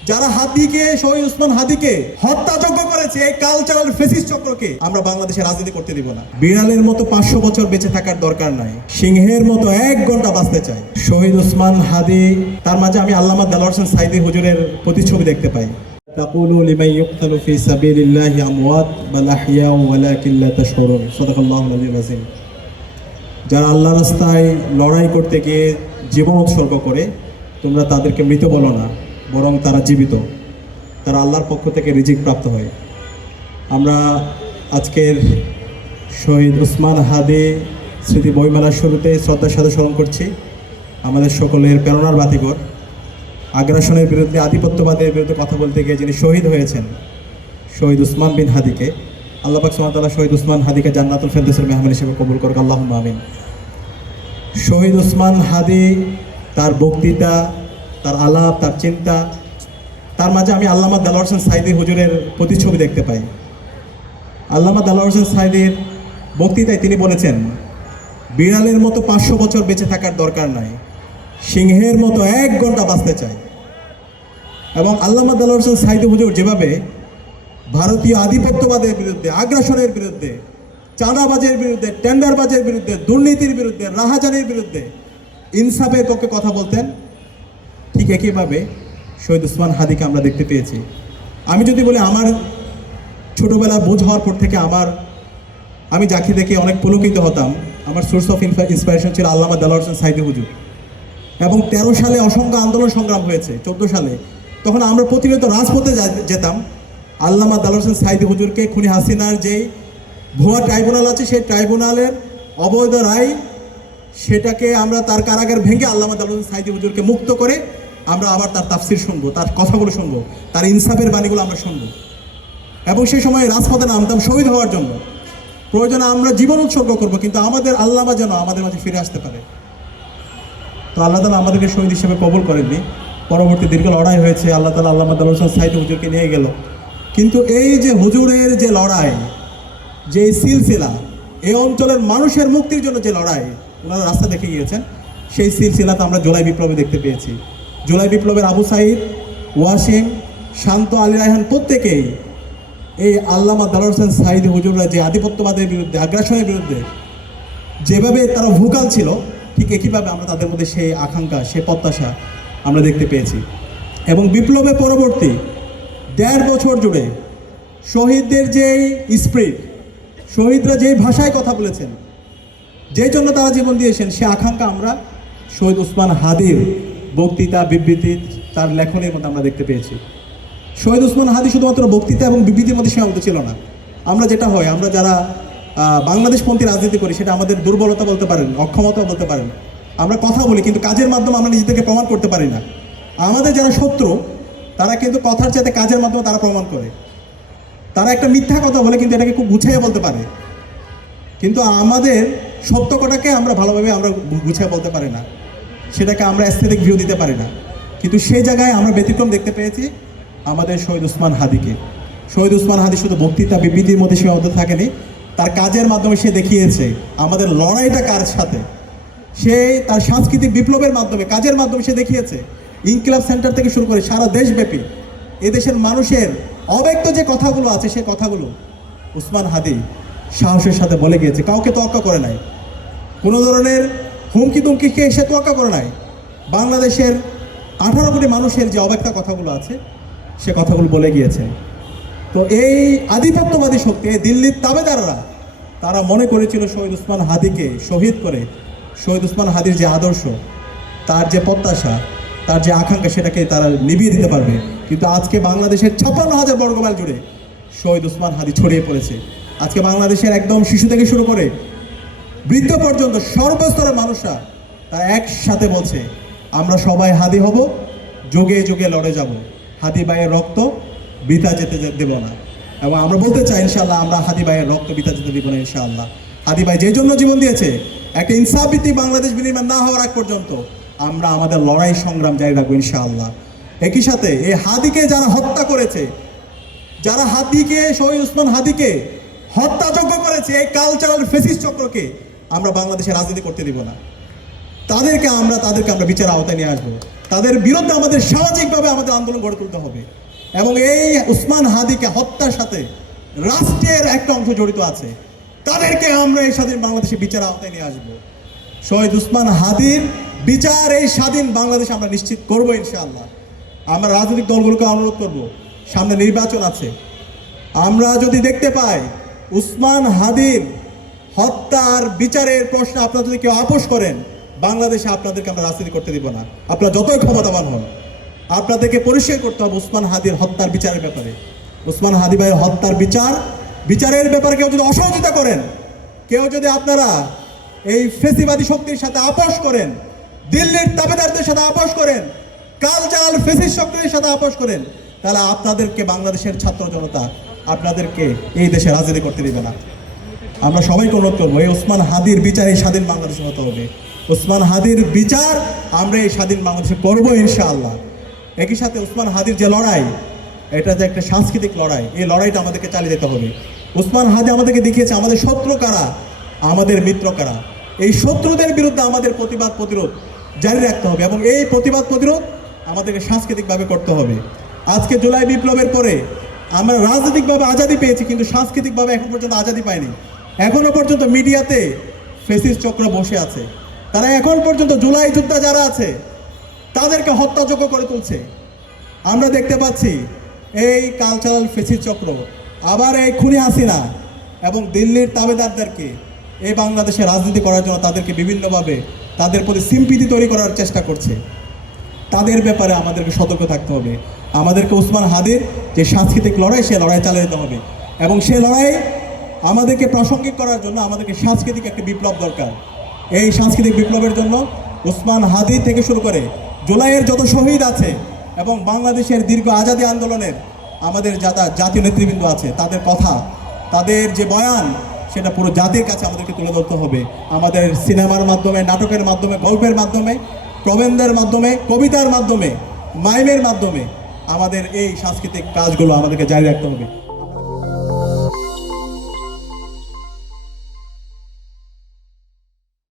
যারা হাদিকে শহীদ উসমান হাদিকে হত্যাযজ্ঞ করেছে এই কালচারাল ফেসিস চক্রকে আমরা বাংলাদেশে রাজনীতি করতে দিব না বিড়ালের মতো পাঁচশো বছর বেঁচে থাকার দরকার নাই সিংহের মতো এক ঘন্টা বাঁচতে চাই শহীদ উসমান হাদি তার মাঝে আমি আল্লামা দেলোয়ার হোসেন সাইদি হুজুরের প্রতিচ্ছবি দেখতে পাই تقولوا لمن يقتل في سبيل الله أموات بل أحياء ولكن لا تشعرون صدق الله العلي العظيم যারা আল্লাহ রাস্তায় লড়াই করতে গিয়ে জীবন উৎসর্গ করে তোমরা তাদেরকে মৃত বলো না বরং তারা জীবিত। তারা আল্লাহর পক্ষ থেকে রিজিক প্রাপ্ত হয়। আমরা আজকের শহীদ উসমান হাদি স্মৃতি বইমেলার শুরুতে শ্রদ্ধার সাথে স্মরণ করছি। আমাদের সকলের প্রেরণার বাতিঘর। আগ্রাসনের বিরুদ্ধে, আধিপত্যবাদের বিরুদ্ধে কথা বলতে গিয়ে যিনি শহীদ হয়েছেন, শহীদ উসমান বিন হাদিকে, আল্লাহ পাক সুবহানাহু শহীদ উসমান হাদিকে জান্নাতুল ফেরদৌসের মেহমান হিসেবে কবুল করুক। আল্লাহ আমিন। শহীদ উসমান হাদি তার বক্তৃতা তার আলাপ, তার চিন্তা। তার মাঝে আমি আল্লামা দেলোয়ার হোসেন সাইদি হুজুরের প্রতিচ্ছবি দেখতে পাই। আল্লামা দেলোয়ার হোসেন সাইদির বক্তৃতায় তিনি বলেছেন, বিড়ালের মতো পাঁচশো বছর বেঁচে থাকার দরকার নাই, সিংহের মতো এক ঘণ্টা বাঁচতে চাই। এবং আল্লামা দেলোয়ার হোসেন সাইদি হুজুর যেভাবে ভারতীয় আধিপত্যবাদের বিরুদ্ধে, আগ্রাসনের বিরুদ্ধে, চাঁদাবাজের বিরুদ্ধে, টেন্ডারবাজের বিরুদ্ধে, দুর্নীতির বিরুদ্ধে, রাহাজানির বিরুদ্ধে ইনসাফের পক্ষে কথা বলতেন ঠিক একইভাবে শহীদ উসমান হাদিকে আমরা দেখতে পেয়েছি। আমি যদি বলি আমার ছোটোবেলা বোঝ হওয়ার পর থেকে আমার, আমি যাকে দেখে অনেক পুলকিত হতাম, আমার সোর্স অফ ইন্সপিরেশন ছিল আল্লামা দেলোয়ার হোসেন সাইদি হুজুর। এবং তেরো সালে অসংখ্য আন্দোলন সংগ্রাম হয়েছে, চোদ্দ সালে। তখন আমরা প্রতিনিয়ত রাজপথে যেতাম। আল্লামা দাল হোসেন সাইদি হুজুরকে, খুনি হাসিনার যেই ভুয়া ট্রাইব্যুনাল আছে, সেই ট্রাইব্যুনালের অবৈধ রায়, সেটাকে আমরা তার কারাগার ভেঙে আল্লামা দাল হোসেন সাইদি হুজুরকে মুক্ত করে আমরা আবার তার তাফসির শুনব, তার কথাগুলো শুনব, তার ইনসাফের বাণীগুলো আমরা শুনব। এবং সেই সময় রাজপথে নামতাম, শহীদ হওয়ার জন্য। প্রয়োজনে আমরা জীবন উৎসর্গ করব, কিন্তু আমাদের আল্লামা যেন আমাদের মাঝে ফিরে আসতে পারে। তো আল্লাহ তালা আমাদেরকে শহীদ হিসেবে কবুল করেননি। পরবর্তী দীর্ঘ লড়াই হয়েছে, আল্লাহ তালা আল্লাহ তাল হোসেন সাইদ হুজুরকে নিয়ে গেল। কিন্তু এই যে হুজুরের যে লড়াই, যে সিলসিলা এই অঞ্চলের মানুষের মুক্তির জন্য যে লড়াই, ওনারা রাস্তা দেখে গিয়েছেন, সেই সিলসিলাতে আমরা জোলাই বিপ্লবে দেখতে পেয়েছি। জুলাই বিপ্লবের আবু সাইদ, ওয়াসিম, শান্ত আলী রায়হান প্রত্যেকেই এই আল্লামা দালার হোসেন সাইদ হুজুররা যে আধিপত্যবাদের বিরুদ্ধে, আগ্রাসনের বিরুদ্ধে যেভাবে তারা ভোকাল ছিল, ঠিক একইভাবে আমরা তাদের মধ্যে সেই আকাঙ্ক্ষা, সেই প্রত্যাশা আমরা দেখতে পেয়েছি। এবং বিপ্লবের পরবর্তী দেড় বছর জুড়ে শহীদদের যেই স্প্রিট, শহীদরা যেই ভাষায় কথা বলেছেন, যেই জন্য তারা জীবন দিয়েছেন, সে আকাঙ্ক্ষা আমরা শহীদ উসমান হাদির বক্তৃতা, বিবৃতি তার লেখনের মধ্যে আমরা দেখতে পেয়েছি। শহীদ উসমান হাদি শুধুমাত্র বক্তৃতা এবং বিবৃতির মধ্যে সীমাবদ্ধ ছিল না। আমরা যেটা হয়, আমরা যারা বাংলাদেশপন্থী রাজনীতি করি, সেটা আমাদের দুর্বলতা বলতে পারেন অক্ষমতা বলতে পারেন। আমরা কথা বলি, কিন্তু কাজের মাধ্যমে আমরা নিজেদেরকে প্রমাণ করতে পারি না। আমাদের যারা শত্রু, তারা কিন্তু কথার চাইতে কাজের মাধ্যমে তারা প্রমাণ করে। তারা একটা মিথ্যা কথা বলে, কিন্তু এটাকে খুব গুছিয়ে বলতে পারে। কিন্তু আমাদের সত্য কটাকে আমরা ভালোভাবে আমরা গুছিয়ে বলতে পারি না। সেটাকে আমরা অ্যাস্থেটিক ভিউ দিতে পারি না। কিন্তু সেই জায়গায় আমরা ব্যতিক্রম দেখতে পেয়েছি আমাদের শহীদ উসমান হাদিকে। শহীদ উসমান হাদি শুধু বক্তৃতা, বিবৃতির মধ্যে সীমাবদ্ধ থাকেনি। তার কাজের মাধ্যমে সে দেখিয়েছে আমাদের লড়াইটা কার সাথে? সে তার সাংস্কৃতিক বিপ্লবের মাধ্যমে, কাজের মাধ্যমে সে দেখিয়েছে। ইনকিলাব সেন্টার থেকে শুরু করে সারা দেশব্যাপী এদেশের মানুষের অব্যক্ত যে কথাগুলো আছে, সে কথাগুলো উসমান হাদি সাহসের সাথে বলে গিয়েছে। কাউকে তোয়াক্কা করে নাই। কোনো ধরনের হুমকি তুমকিকে সে তোয়াক্কা করে নাই। বাংলাদেশের আঠারো কোটি মানুষের যে অব্যক্তা কথাগুলো আছে, সে কথাগুলো বলে গিয়েছে। তো এই আধিপত্যবাদী শক্তি, এই দিল্লির তাবেদাররা, তারা মনে করেছিল শহীদ উসমান হাদিকে শহীদ করে, শহীদ উসমান হাদির যে আদর্শ, তার যে প্রত্যাশা, তার যে আকাঙ্ক্ষা, সেটাকে তারা নিভিয়ে দিতে পারবে। কিন্তু আজকে বাংলাদেশের ছাপ্পান্ন হাজার বর্গ মাইল জুড়ে শহীদ উসমান হাদি ছড়িয়ে পড়েছে। আজকে বাংলাদেশের একদম শিশু থেকে শুরু করে বৃদ্ধ পর্যন্ত সর্বস্তরের মানুষরা তারা একসাথে বলছে, আমরা সবাই হাদি হব, যোগে যোগে লড়ে যাব। হাদি ভাইয়ের রক্ত বৃথা যেতে দেব না। এবং আমরা বলতে চাই ইনশাল্লাহ আমরা হাদি ভাইয়ের রক্ত বৃথা যেতে দিব না, ইনশাআল্লাহ। হাদি ভাই যে জন্য জীবন দিয়েছে, একটা ইনসাফ ভিত্তিক বাংলাদেশ বিনিময় না হওয়ার আগ পর্যন্ত আমরা আমাদের লড়াই সংগ্রাম জারি রাখব, ইনশাআল্লাহ। একই সাথে এই হাদিকে যারা হত্যা করেছে, যারা হাদিকে, শহীদ উসমান হাদিকে হত্যাযজ্ঞ করেছে, এই কালচারাল ফেসিস চক্রকে আমরা বাংলাদেশে রাজনীতি করতে দিব না। তাদেরকে আমরা তাদেরকে আমরা বিচার আওতায় নিয়ে আসব। তাদের বিরুদ্ধে আমাদের সামাজিকভাবে আমাদের আন্দোলন গড়ে তুলতে হবে। এবং এই উসমান হাদিকে হত্যার সাথে রাষ্ট্রের একটা অংশ জড়িত আছে। তাদেরকে আমরা এই স্বাধীন বাংলাদেশে বিচার আওতায় নিয়ে আসব। শহীদ উসমান হাদির বিচার এই স্বাধীন বাংলাদেশে আমরা নিশ্চিত করব ইনশাআল্লাহ। আমরা রাজনৈতিক দলগুলোকে অনুরোধ করব, সামনে নির্বাচন আছে। আমরা যদি দেখতে পাই উসমান হাদির হত্যার বিচারের প্রশ্ন আপনারা যদি কেউ আপোষ করেন, বাংলাদেশে আপনাদেরকে আমরা রাজনীতি করতে দিব না। আপনারা যতই ক্ষমতাবান হন, আপনাদেরকে পরিষ্কার করতে হবে উসমান হাদির হত্যার বিচারের ব্যাপারে। উসমান হাদি ভাইয়ের হত্যার বিচার, বিচারের ব্যাপারে কেউ যদি অসহযোগিতা করেন, কেউ যদি আপনারা এই ফেসিবাদী শক্তির সাথে আপোষ করেন, দিল্লির তাবেদারদের সাথে আপোষ করেন, কালচারাল ফেসিস শক্তির সাথে আপোষ করেন, তাহলে আপনাদেরকে বাংলাদেশের ছাত্র জনতা আপনাদেরকে এই দেশে রাজনীতি করতে দিবে না। আমরা সবাইকে অনুরোধ করব, এই ওসমান হাদির বিচার এই স্বাধীন বাংলাদেশে হতে হবে। ওসমান হাদির বিচার আমরা এই স্বাধীন বাংলাদেশে করব ইনশাআল্লাহ। একই সাথে ওসমান হাদির যে লড়াই, এটা যে একটা সাংস্কৃতিক লড়াই, এই লড়াইটা আমাদেরকে চালিয়ে যেতে হবে। ওসমান হাদি আমাদেরকে দেখিয়েছে, আমাদের শত্রু কারা? আমাদের মিত্র কারা? এই শত্রুদের বিরুদ্ধে আমাদের প্রতিবাদ প্রতিরোধ জারি রাখতে হবে এবং এই প্রতিবাদ প্রতিরোধ আমাদেরকে সাংস্কৃতিকভাবে করতে হবে। আজকে জুলাই বিপ্লবের পরে আমরা রাজনৈতিকভাবে আজাদি পেয়েছি, কিন্তু সাংস্কৃতিকভাবে এখন পর্যন্ত আজাদি পাইনি। এখনও পর্যন্ত মিডিয়াতে ফেসিস চক্র বসে আছে। তারা এখন পর্যন্ত জুলাই যোদ্ধা যারা আছে, তাদেরকে হত্যাযোগ্য করে তুলছে। আমরা দেখতে পাচ্ছি এই কালচারাল ফেসিস চক্র, আবার এই খুনি হাসিনা এবং দিল্লির তাবেদারদেরকে এই বাংলাদেশে রাজনীতি করার জন্য তাদেরকে বিভিন্নভাবে তাদের প্রতি সিম্পিতি তৈরি করার চেষ্টা করছে। তাদের ব্যাপারে আমাদেরকে সতর্ক থাকতে হবে। আমাদেরকে উসমান হাদির যে সাংস্কৃতিক লড়াই, সে লড়াই চালিয়ে যেতে হবে। এবং সে লড়াই আমাদেরকে প্রাসঙ্গিক করার জন্য আমাদেরকে সাংস্কৃতিক একটি বিপ্লব দরকার। এই সাংস্কৃতিক বিপ্লবের জন্য উসমান হাদি থেকে শুরু করে জুলাইয়ের যত শহীদ আছে এবং বাংলাদেশের দীর্ঘ আজাদি আন্দোলনের আমাদের যারা জাতীয় নেতৃবৃন্দ আছে, তাদের কথা, তাদের যে বয়ান, সেটা পুরো জাতির কাছে আমাদেরকে তুলে ধরতে হবে। আমাদের সিনেমার মাধ্যমে, নাটকের মাধ্যমে, গল্পের মাধ্যমে, প্রবন্ধের মাধ্যমে, কবিতার মাধ্যমে, মাইমের মাধ্যমে আমাদের এই সাংস্কৃতিক কাজগুলো আমাদেরকে জারি রাখতে হবে।